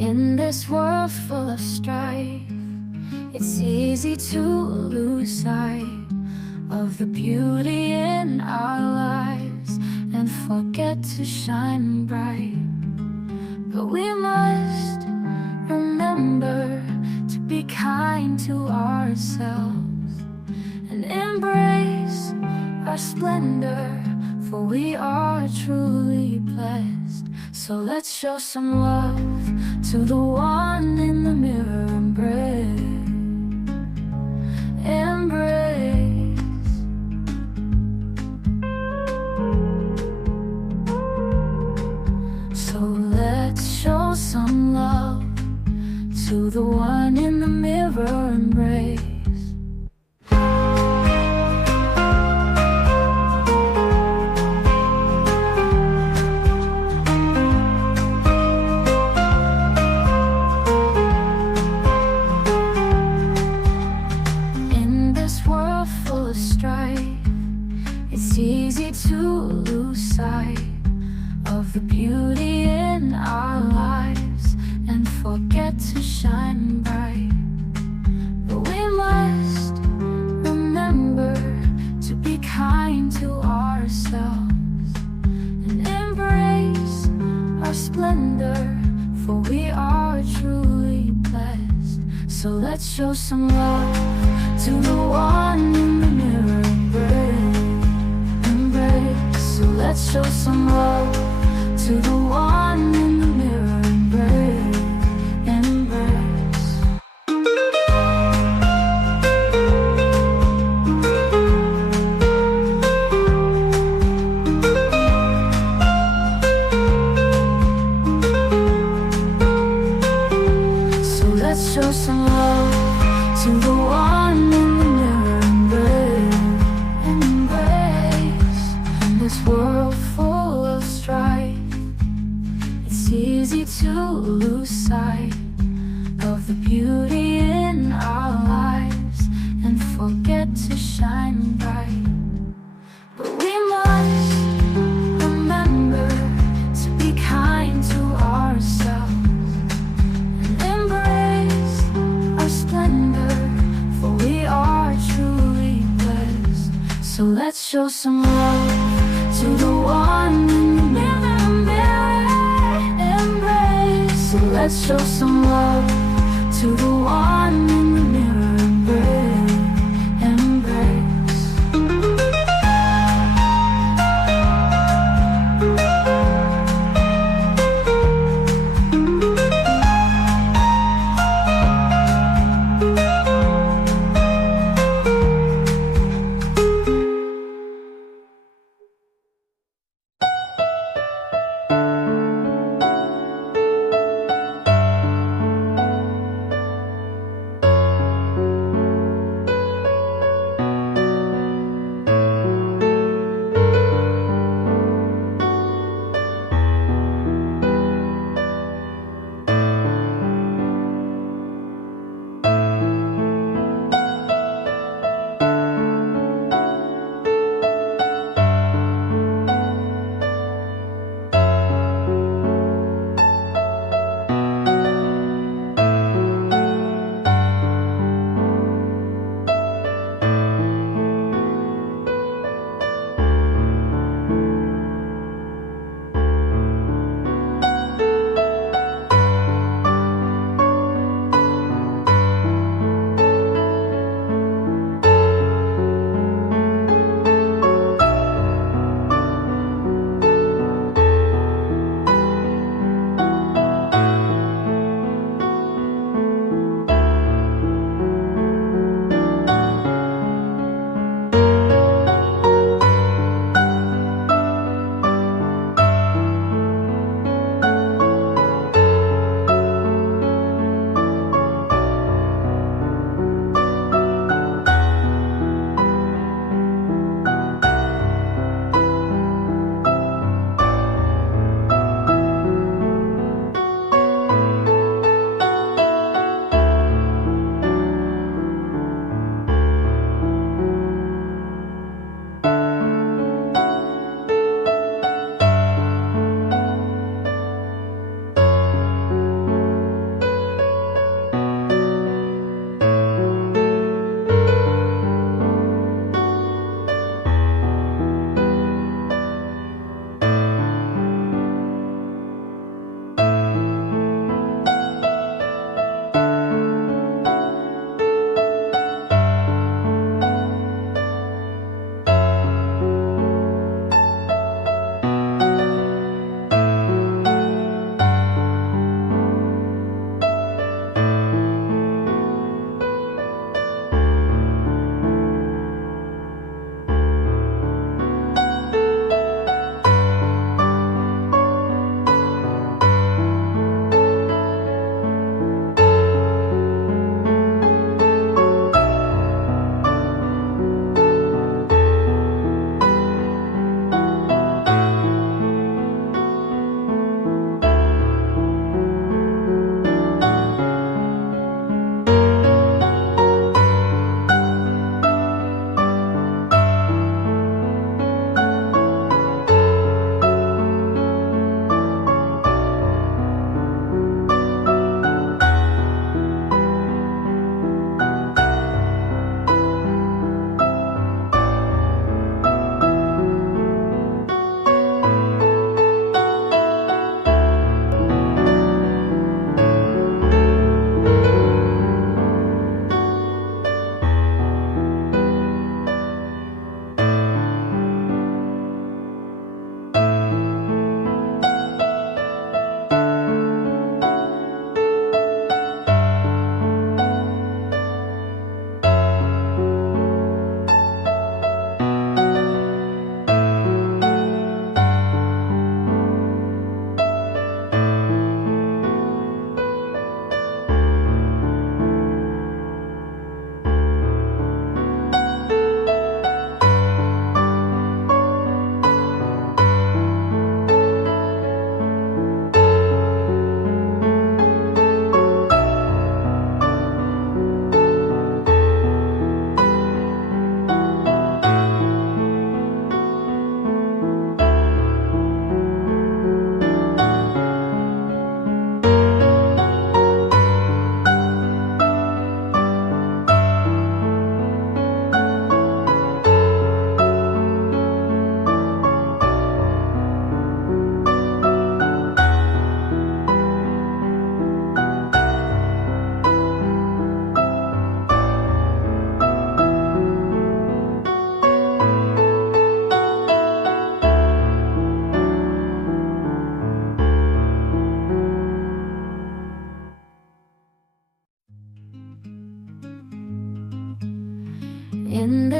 In this world full of strife, it's easy to lose sight of the beauty in our lives and forget to shine bright. But we must remember to be kind to ourselves and embrace our splendor, for we are truly blessed. So let's show some love to the one in the mirror. Embrace. So let's show some love to the one in the mirror. Embrace. It's easy to lose sight of the beauty in our lives and forget to shine bright. But we must remember to be kind to ourselves and embrace our splendor, for we are truly blessed. So let's show some love to the one in the mirror. So let's show some love to the one in the mirror. Embrace. So let's show some love to the one in the mirror. This world full of strife, it's easy to lose sight of the beauty in our lives and forget to shine bright. But we must remember to be kind to ourselves and embrace our splendor, for we are truly blessed. So let's show some love to the one in the mirror. Embrace. So let's show some love to the one in the mirror. Embrace.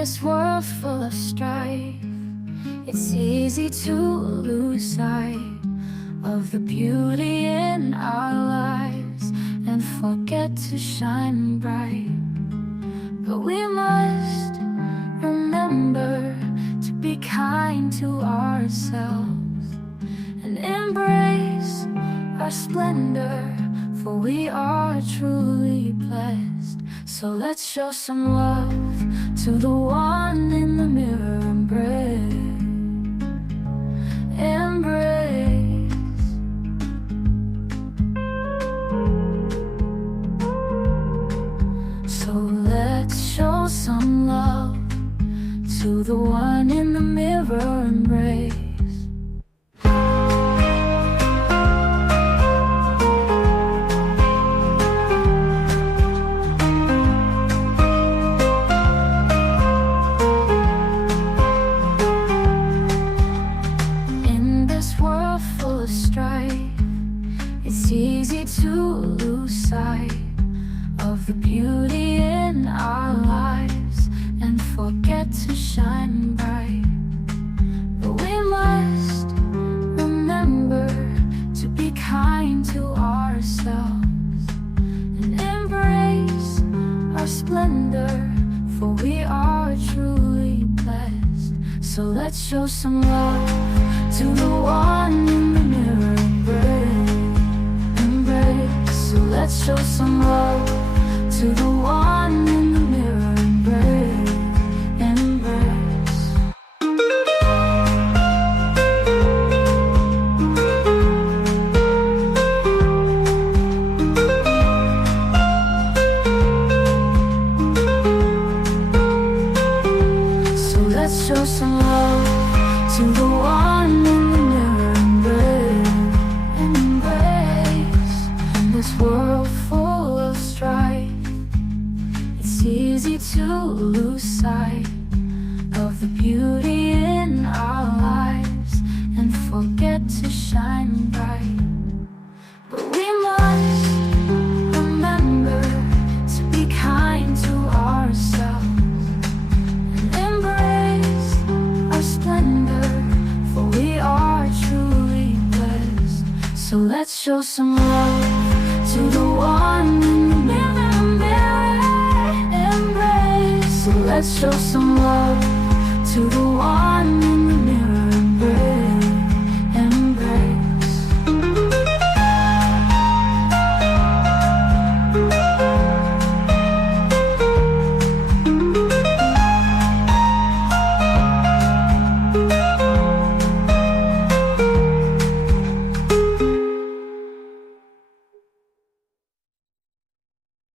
this world full of strife, it's easy to lose sight of the beauty in our lives and forget to shine bright. But we must remember to be kind to ourselves and embrace our splendor, for we are truly blessed. So let's show some love to the one in the mirror. Embrace. So let's show some love to the one in the mirror. Embrace. It's easy to lose sight of the beauty in our lives and forget to shine bright. But we must remember to be kind to ourselves and embrace our splendor, for we are truly blessed. So let's show some love to the one in the mirror. So let's show some love to the one in the mirror. Embrace. So let's show some love to the one in the mirror. This world full of strife, it's easy to lose sight of the beauty in our lives and forget to shine bright. But we must remember to be kind to ourselves and embrace our splendor, for we are truly blessed. So let's show some love to the one in the mirror. Embrace. So let's show some love